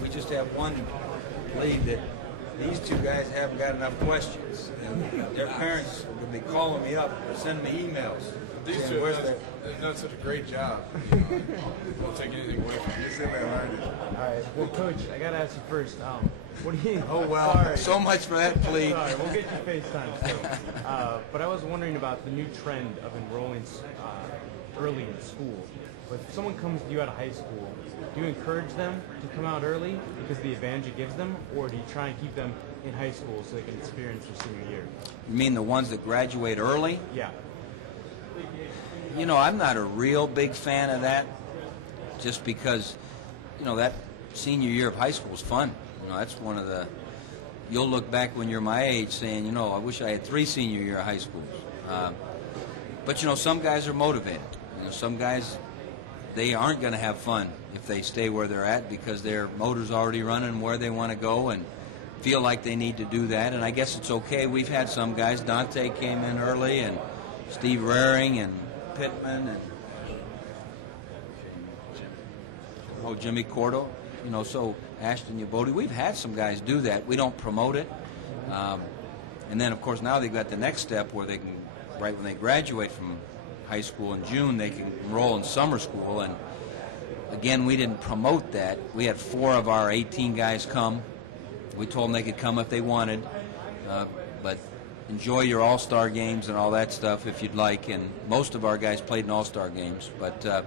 we just have one lead that these two guys haven't got enough questions, and their parents will be calling me up or sending me emails. These two have done such a great job. Won't take anything away from you. All right. Well, Coach, I got to ask you first. What do you? Oh well, sorry. so much for that plea. Sorry, we'll get you FaceTime still. But I was wondering about the new trend of enrolling early in school. But if someone comes to you out of high school, do you encourage them to come out early because of the advantage it gives them, or do you try and keep them in high school so they can experience their senior year? You mean the ones that graduate early? Yeah. You know, I'm not a real big fan of that, just because, you know, that senior year of high school is fun. You know, that's one of the, you'll look back when you're my age saying, you know, I wish I had 3 senior year of high schools. But, you know, some guys are motivated. You know, some guys, they aren't going to have fun if they stay where they're at because their motor's already running where they want to go and feel like they need to do that. And I guess it's okay. We've had some guys. Dante came in early, and Steve Raring, and Pittman, and Jimmy Cordo. You know, so Ashton Yabodi. We've had some guys do that. We don't promote it. And then, of course, now they've got the next step where they can, right when they graduate from high school in June, they can enroll in summer school. And again, we didn't promote that. We had 4 of our 18 guys come. We told them they could come if they wanted, but enjoy your all-star games and all that stuff if you'd like. And most of our guys played in all-star games, but I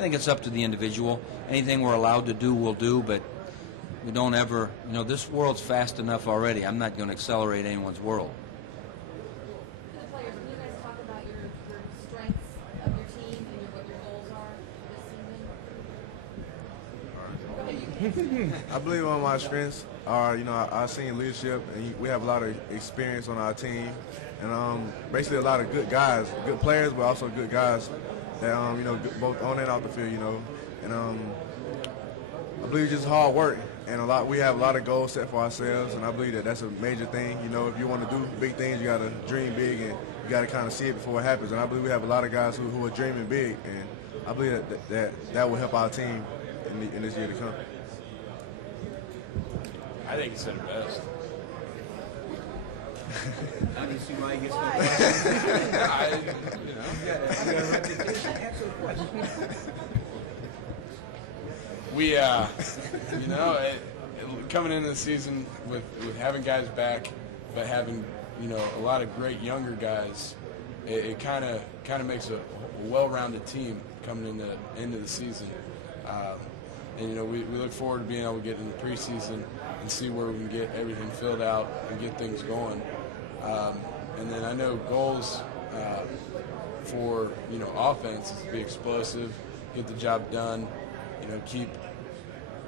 think it's up to the individual. Anything we're allowed to do, we'll do, but we don't ever, you know, this world's fast enough already. I'm not going to accelerate anyone's world. For the players, can you guys talk about your strengths of your team and what your goals are this season? I believe one of my strengths are, you know, our senior leadership, and we have a lot of experience on our team, and basically a lot of good guys, good players, but also good guys that, you know, both on and off the field, you know, and I believe it's just hard work, and we have a lot of goals set for ourselves, and I believe that that's a major thing. You know, if you want to do big things, you got to dream big, and you got to kind of see it before it happens, and I believe we have a lot of guys who are dreaming big, and I believe that will help our team in this year to come. I think he said it best. How do you see why he gets We, you know, coming into the season with having guys back, but having, you know, a lot of great younger guys, it kind of makes a well-rounded team coming into the season. And, you know, we look forward to being able to get in the preseason and see where we can get everything filled out and get things going. And then I know goals for, you know, offense is to be explosive, get the job done, you know, keep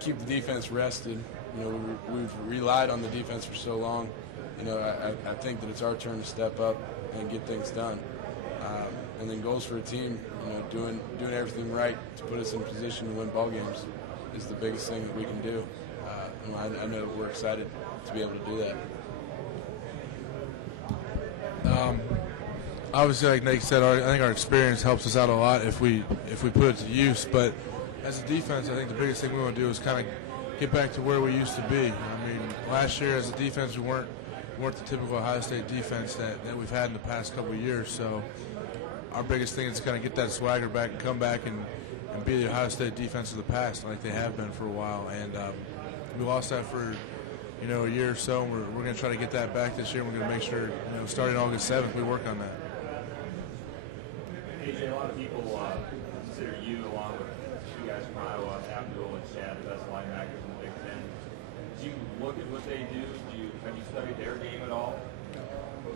the defense rested. You know, we've relied on the defense for so long. You know, I think that it's our turn to step up and get things done. And then goals for a team, you know, doing everything right to put us in position to win ball games is the biggest thing that we can do. And I know that we're excited to be able to do that. Obviously, like Nate said, I think our experience helps us out a lot if we put it to use. But as a defense, I think the biggest thing we want to do is kind of get back to where we used to be. I mean, last year as a defense, we weren't the typical Ohio State defense that we've had in the past couple of years. So our biggest thing is to kind of get that swagger back and come back and be the Ohio State defense of the past like they have been for a while. And we lost that for, you know, a year or so, and we're going to try to get that back this year. We're going to make sure, you know, starting August 7th, we work on that. AJ, a lot of people consider you, along with you guys from Iowa, Abdul and Shad, the best linebackers in the Big Ten. Do you look at what they do? Have you studied their game at all?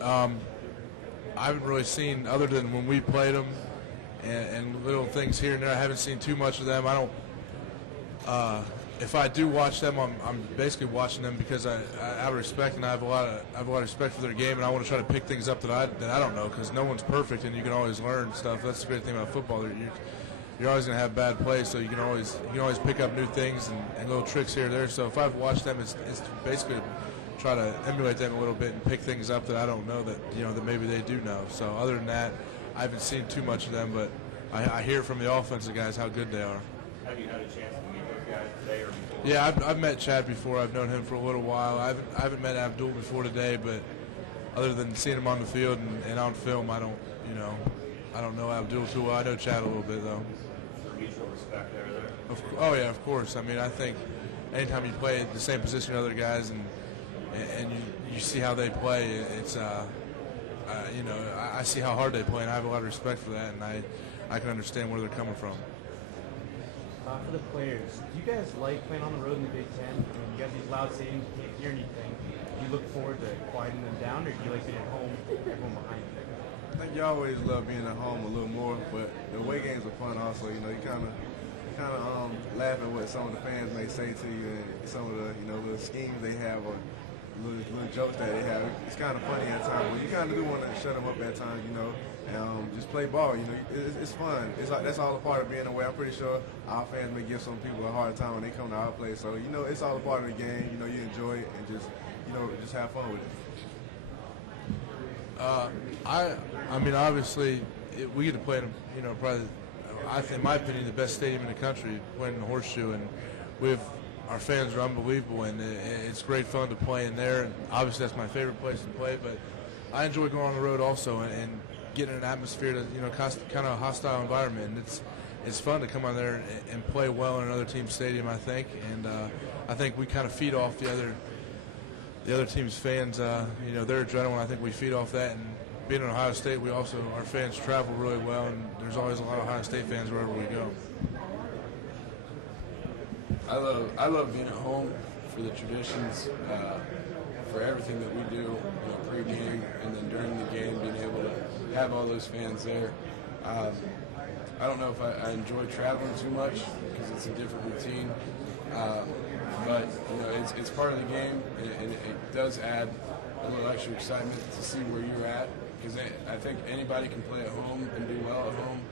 I haven't really seen, other than when we played them and little things here and there, I haven't seen too much of them. I don't. If I do watch them, I'm basically watching them because I have respect, and I have a lot of respect for their game, and I want to try to pick things up that I don't know, because no one's perfect, and you can always learn stuff. That's the great thing about football. You're always going to have bad plays, so you can always pick up new things and little tricks here and there. So if I've watched them, it's basically try to emulate them a little bit and pick things up that I don't know that maybe they do know. So other than that, I haven't seen too much of them, but I hear from the offensive guys how good they are. Have you had a chance to meet those guys? today or before? Yeah, I've met Chad before. I've known him for a little while. I haven't met Abdul before today, but other than seeing him on the field and on film, I don't know Abdul too well. I know Chad a little bit though. Mutual respect there. Oh yeah, of course. I mean, I think anytime you play the same position as other guys and you see how they play, it's I see how hard they play, and I have a lot of respect for that, and I can understand where they're coming from. For the players, do you guys like playing on the road in the Big Ten? I mean, you got these loud stadiums, you can't hear anything. Do you look forward to quieting them down, or do you like being at home, everyone behind you? I think you always love being at home a little more, but the away games are fun also. You kind of laugh at what some of the fans may say to you, and some of the little schemes they have or little jokes that they have. It's kind of funny at times, but you kind of do want to shut them up at times, and just play ball. It's fun. That's all a part of being away. I'm pretty sure our fans may give some people a hard time when they come to our place. So it's all a part of the game. You enjoy it and just have fun with it. I mean, obviously, we get to play in, probably, I think, in my opinion, the best stadium in the country, playing in the Horseshoe, and our fans are unbelievable, and it's great fun to play in there. And obviously, that's my favorite place to play, but I enjoy going on the road also and getting an atmosphere to, kind of a hostile environment. And it's fun to come on there and play well in another team's stadium, I think, and I think we kind of feed off the other team's fans, their adrenaline. I think we feed off that, and being in Ohio State, our fans travel really well, and there's always a lot of Ohio State fans wherever we go. I love being at home for the traditions, for everything that we do, pre-game and then during the game, being able to have all those fans there. I don't know if I enjoy traveling too much because it's a different routine. But it's part of the game, and it does add a little extra excitement to see where you're at. Because I think anybody can play at home and do well at home,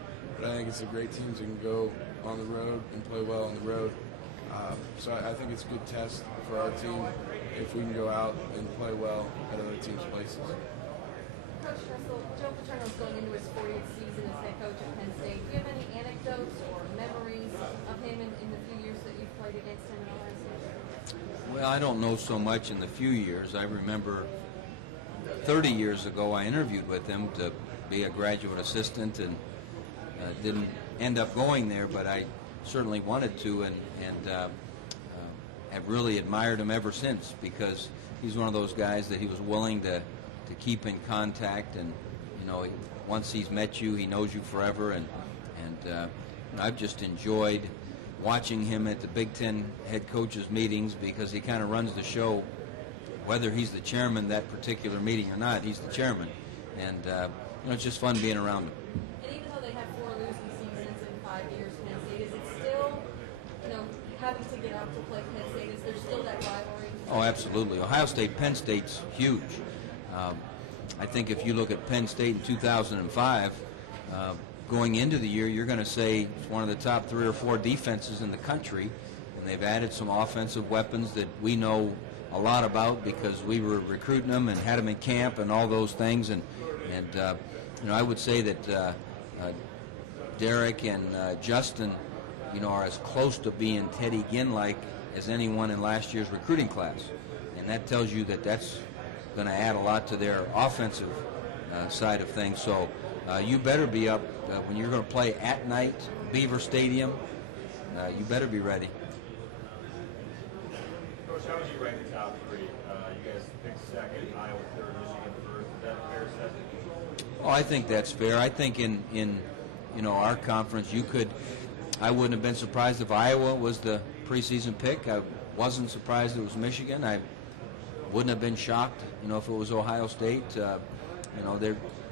but I think it's a great team who can go on the road and play well on the road. So I think it's a good test for our team if we can go out and play well at other teams' places. Coach Russell, Joe Paterno's going into his 40th season as head coach at Penn State. Do you have any anecdotes or memories of him in the few years that you've played against him in Ohio State? Well, I don't know so much in the few years. I remember 30 years ago I interviewed with him to be a graduate assistant, and didn't end up going there, but I certainly wanted to, and have really admired him ever since, because he's one of those guys that he was willing to keep in contact, and once he's met you, he knows you forever, and I've just enjoyed watching him at the Big Ten head coaches meetings, because he kind of runs the show. Whether he's the chairman that particular meeting or not, he's the chairman, and it's just fun being around him. And even though they have 4 losing seasons in 5 years, Penn State, is it still, having to get out to play Penn State, is there still that rivalry? Oh, absolutely. Ohio State, Penn State's huge. I think if you look at Penn State in 2005, going into the year, you're going to say it's one of the top 3 or 4 defenses in the country, and they've added some offensive weapons that we know a lot about because we were recruiting them and had them in camp and all those things. And I would say that Derek and Justin, are as close to being Teddy Ginn-like as anyone in last year's recruiting class, and that tells you that that's going to add a lot to their offensive side of things. So you better be up when you're going to play at night, Beaver Stadium. You better be ready. Coach, how would you rank the top 3? You guys picked second, Iowa third, Michigan first. Is that a fair assessment? Oh, I think that's fair. I think in our conference, I wouldn't have been surprised if Iowa was the preseason pick. I wasn't surprised it was Michigan. I wouldn't have been shocked, if it was Ohio State. There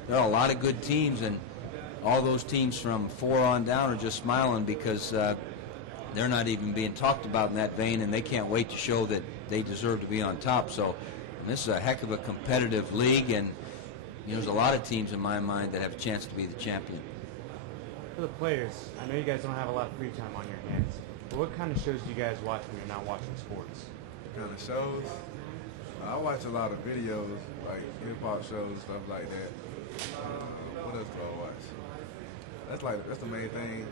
are a lot of good teams, and all those teams from 4 on down are just smiling because they're not even being talked about in that vein, and they can't wait to show that they deserve to be on top. So this is a heck of a competitive league, and there's a lot of teams in my mind that have a chance to be the champion. For the players, I know you guys don't have a lot of free time on your hands, but what kind of shows do you guys watch when you're not watching sports? What kind of shows? I watch a lot of videos, like hip-hop shows, stuff like that. What else do I watch? That's the main thing.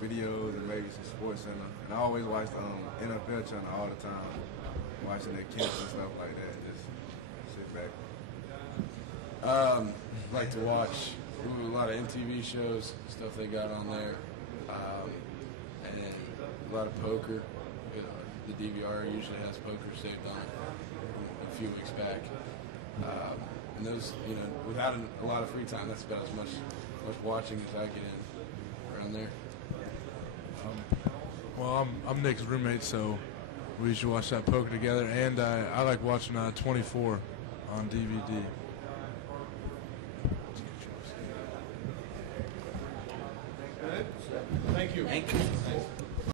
videos and maybe some sports center. And I always watch the NFL channel all the time, watching their kicks and stuff like that. Just sit back. Like to watch a lot of MTV shows, stuff they got on there, and a lot of poker. You know, the DVR usually has poker saved on it a few weeks back. And those, you know, without a lot of free time, that's about as much watching as I get in around there. Well, I'm Nick's roommate, so we used to watch that poker together, and I like watching 24 on DVD. Thank you. Thank you.